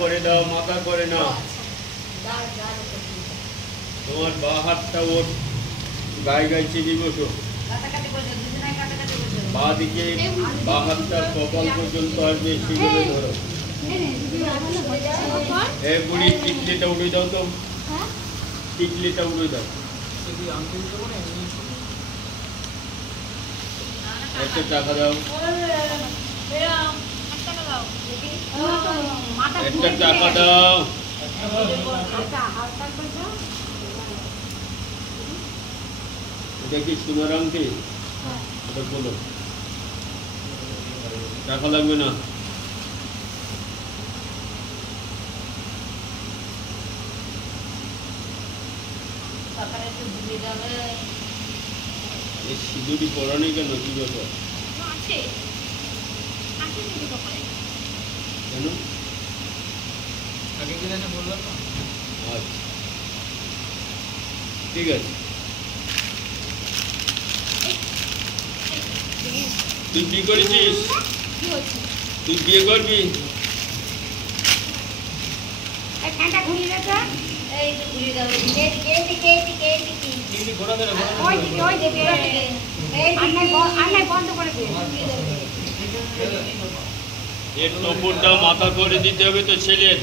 করে দাও, মাথা করে নাও। তোমার বাঁ হাতটা ওর গায়ে গায়ে চেপে বসো। বাঁ দিকে বাঁ হাতটা কপাল পর্যন্ত আসবে, সেভাবে ধরো। বুড়ি টিকলিটা উড়ে দাও তো, টিকলিটা উড়ে দাও। একটা টাকা দাও, একটা টাকা দাও। এটা কি সোনার আংটি? এটা বলো, টাকা লাগবে না। সিঁদুরি পরা নেই কেন? কি ব্যাপার? কেন? আগের দিন এসে বললাম না। আচ্ছা ঠিক আছে। তুই কি করেছিস? তুই বিয়ে করবি? এর টপরটা মাথা করে দিতে হবে তো ছেলের।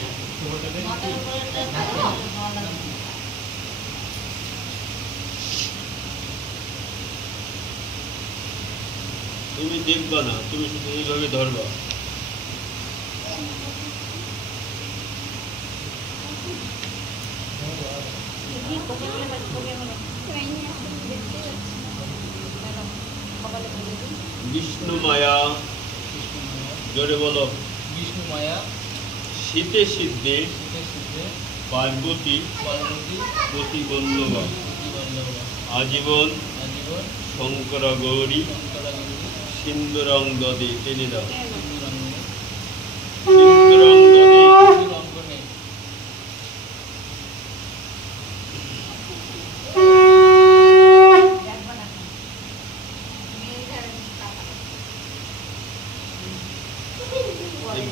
তুমি দেখবা না, তুমি শুধু এইভাবে ধরবা। বিষ্ণু মায়া, জোরে বলো। বিষ্ণু মায়া, শীতে সিদ্ধে পার্বতী প্রতিবন্ধবা, আজীবন শঙ্কর গৌরী সিন্দুরং দদে। টেনে দাও, সিন্দুরং দদে।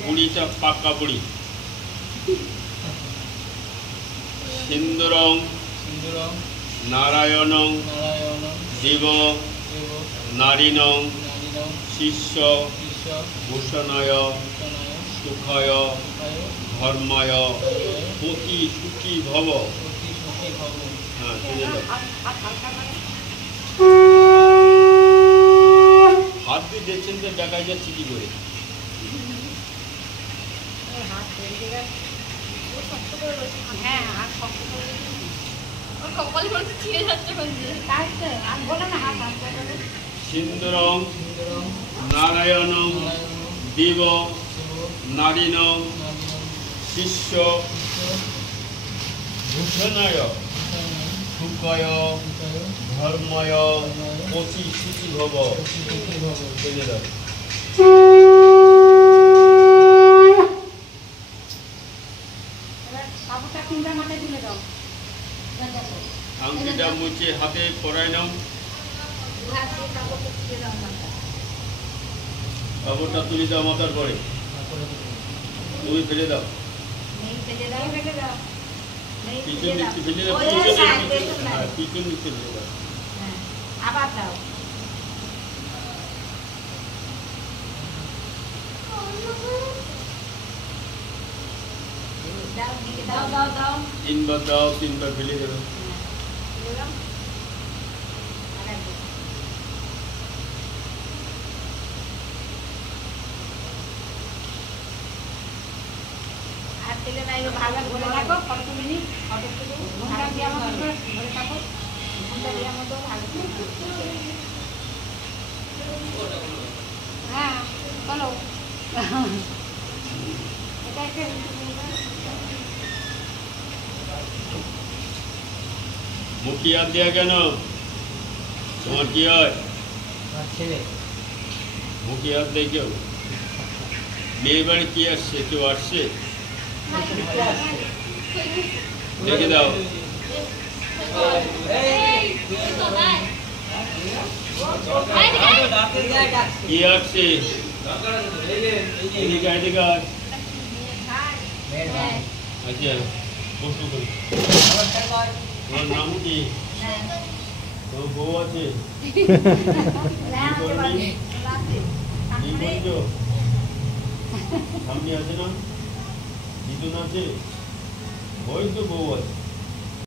বুড়িটা পাকা বুড়ি। সিন্দুরং নারায়ণং দেব নারীণং শিষ্য ভূষণায় সুখায় ধর্মায় পতি সুখী ভব। হ্যাঁ, হাত দিয়ে দেখছেন তো দেখা যাচ্ছে কি করে? সিন্দুরং নারায়ণং দেব নারীণং শিষ্য ভূষণায় সুখায় ধর্মায় পতি সুখী ভব। বুঝে দাও। আংটিটা মুছে হাতে পরায় নাও। কাপড়টা তুলে দাও মাথার পরে। তুমি ফেলে দাও, পিছন দিকে ফেলে দাও, পিছন দিকে ফেলে দাও। আবার দাও। তিনবার দাও, তিনবার ফেলে দেবে। ভালো ঘুরে থাকো, ফটো মিনিট ফটো তুলে ঘন্টা দিয়ে আমার ঘুরে থাকো, ঘন্টা দিয়ে আমার ভালো। হ্যাঁ বলো। এটা একটা মুখি হাত দেওয়া কেন? তোমার কি হয়? মুখি হাত দেয় কেউ? মেয়ে বাড়ি কি আসছে? কেউ আসছে? দেখে দাও। কি আসছে? এদিকে এদিকে মেয়ের হ্যাঁ। ভাই। আচ্ছা বসু করি নমস্কার কর। তোমার নাম কি তোমার বউ আছে হ্যাঁ, কি করনি? কি তারপরে করছো সামনে আছে না দিদুন আছে ওই তো বউ আছে